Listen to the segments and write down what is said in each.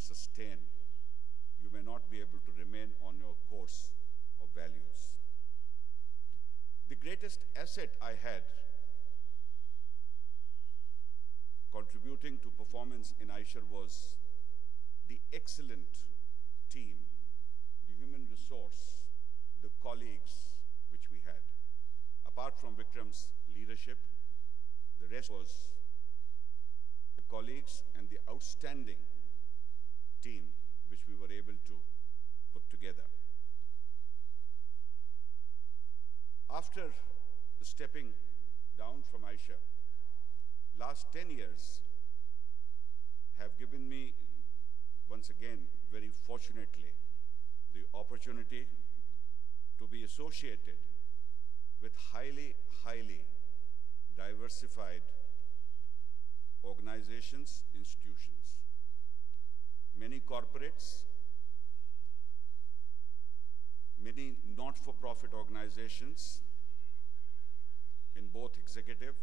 sustain, you may not be able to remain on your course of values. The greatest asset I had contributing to performance in Eicher was the excellent team, the human resource, the colleagues which we had. Apart from Vikram's leadership, the rest was the colleagues and the outstanding team which we were able to put together. After stepping down from Eicher, last 10 years have given me, once again, very fortunately, the opportunity to be associated with highly diversified organizations, institutions. Many corporates, many not-for-profit organizations in both executive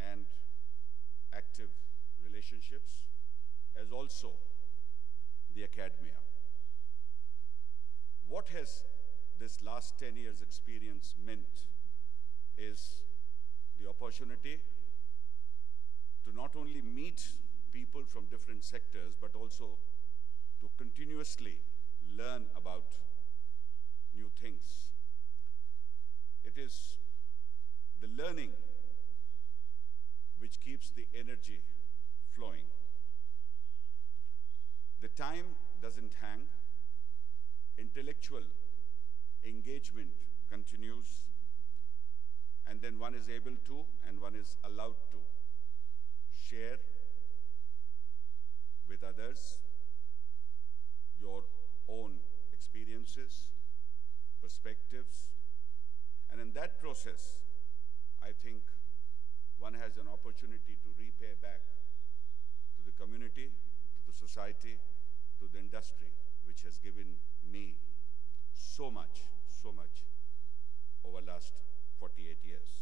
and active relationships, as also the academia. What has this last 10 years experience meant is the opportunity to not only meet people from different sectors, but also to continuously learn about new things. It is the learning which keeps the energy flowing. The time doesn't hang. Intellectual engagement continues, and then one is able to and one is allowed to share with others your own experiences, perspectives, and in that process, I think one has an opportunity to repay back to the community, to the society, to the industry, which has given me so much over the last 48 years.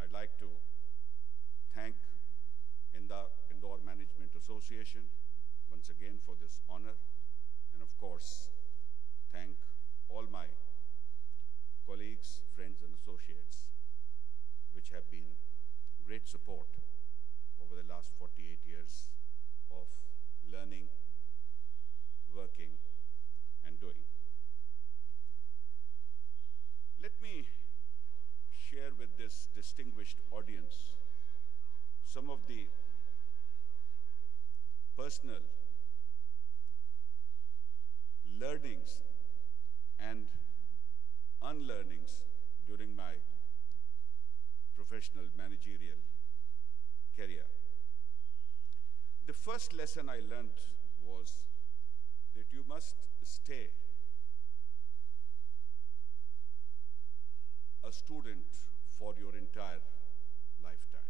I'd like to thank Indore Management Association once again for this honor, and of course, thank all my colleagues, friends, and associates which have been great support over the last 48 years of learning, working, and doing. Let me share with this distinguished audience some of the personal learnings and unlearnings during my professional managerial career. The first lesson I learned was that you must stay a student for your entire lifetime.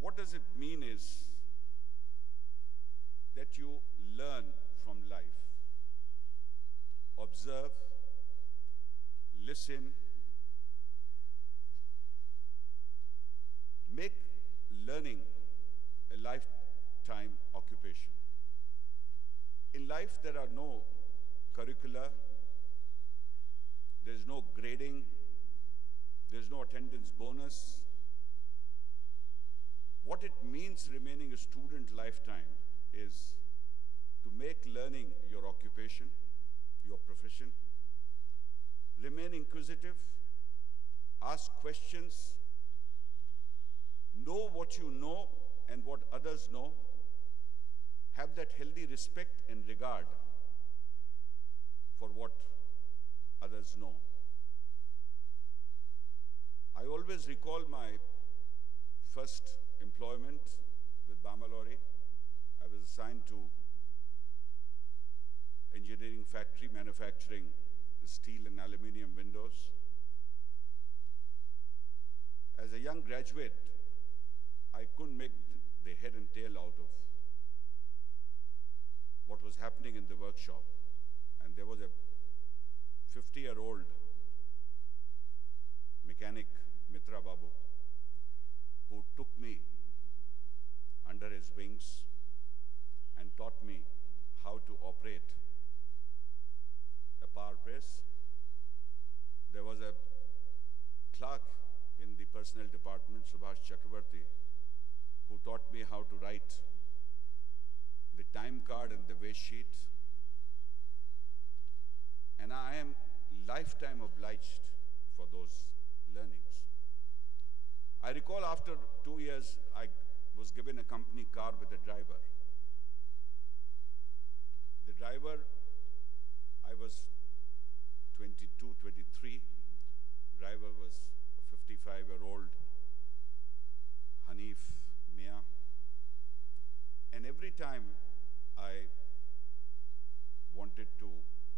What does it mean is that you learn from life, observe, listen, make learning a lifetime occupation. In life, there are no curricula, there's no grading, there's no attendance bonus. What it means remaining a student lifetime is to make learning your occupation, your profession, remain inquisitive, ask questions, know what you know and what others know, have that healthy respect and regard for what others know. I always recall my first employment with Bamalori. I was assigned to engineering factory manufacturing steel and aluminium windows. As a young graduate, I couldn't make the head and tail out of what was happening in the workshop. And there was a 50-year-old mechanic, Mitra Babu, who took me his wings and taught me how to operate a power press. There was a clerk in the personnel department, Subhash Chakravarti, who taught me how to write the time card and the waste sheet. And I am lifetime obliged for those learnings. I recall after 2 years, I was given a company car with a driver. The driver, I was 22, 23. Driver was a 55-year-old Hanif Mia. And every time I wanted to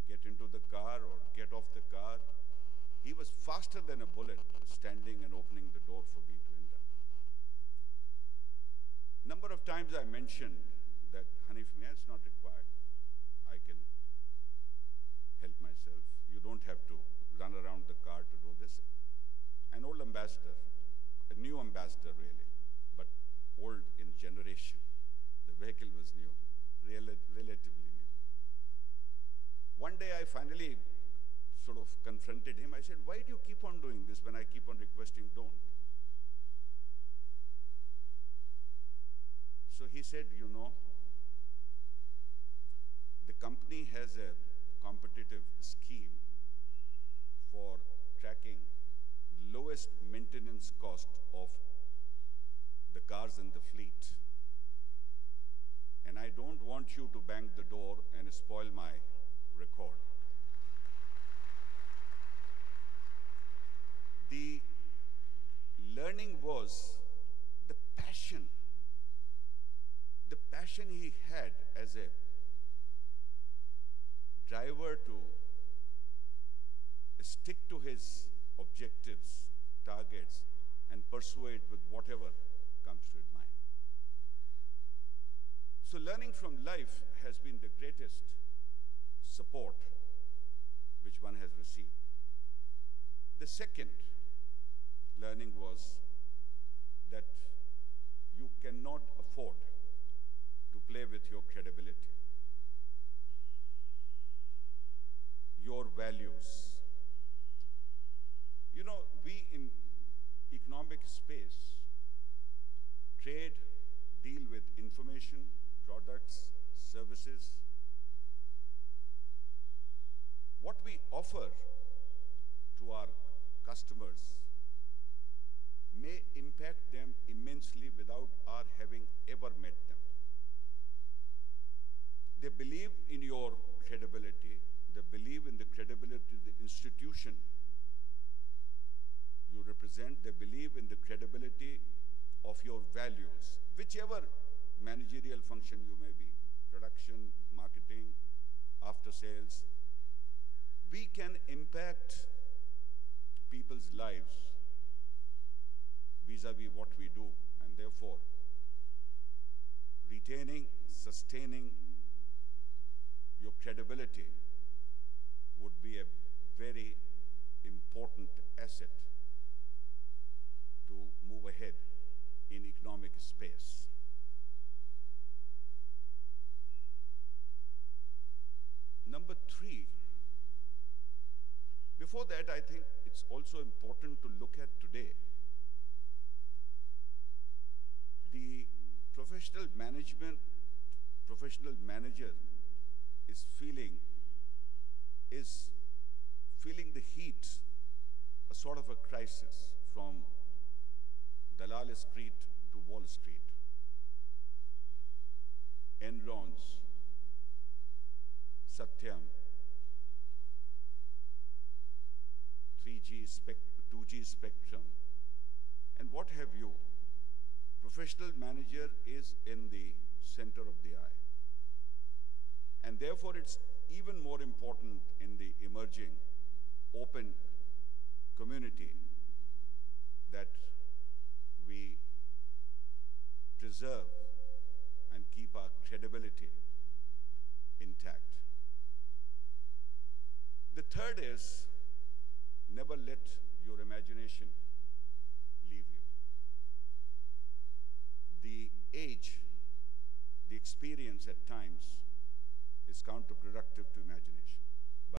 get into the car or get off the car, he was faster than a bullet, standing and opening the door for me to enter. Number of times I mentioned that, Hanif Mia, it's not required. I can help myself. You don't have to run around the car to do this. An old ambassador, a new ambassador really, but old in generation. The vehicle was new, relatively new. One day I finally sort of confronted him. I said, why do you keep on doing this when I keep on requesting don't? So he said, you know, the company has a competitive scheme for tracking lowest maintenance cost of the cars in the fleet. And I don't want you to bang the door and spoil my record. The learning was the passion he had as a driver to stick to his objectives, targets, and pursue it with whatever comes to his mind. So learning from life has been the greatest support which one has received. The second learning was that you cannot afford to play with your credibility, your values. You know, we in economic space trade, deal with information, products, services. What we offer to our customers may impact them immensely without our having ever met them. They believe in your credibility. They believe in the credibility of the institution you represent. They believe in the credibility of your values, whichever managerial function you may be, production, marketing, after sales. We can impact people's lives vis-a-vis what we do, and therefore retaining, sustaining your credibility would be a very important asset to move ahead in economic space. Number three, before that, I think it's also important to look at today. The professional manager is feeling the heat, a sort of a crisis from Dalal Street to Wall Street. Enrons, Satyam, 2G spectrum, and what have you. Professional manager is in the center of the eye. And therefore, it's even more important in the emerging, open community that we preserve and keep our credibility intact. The third is, never let your imagination leave you. The age experience at times is counterproductive to imagination.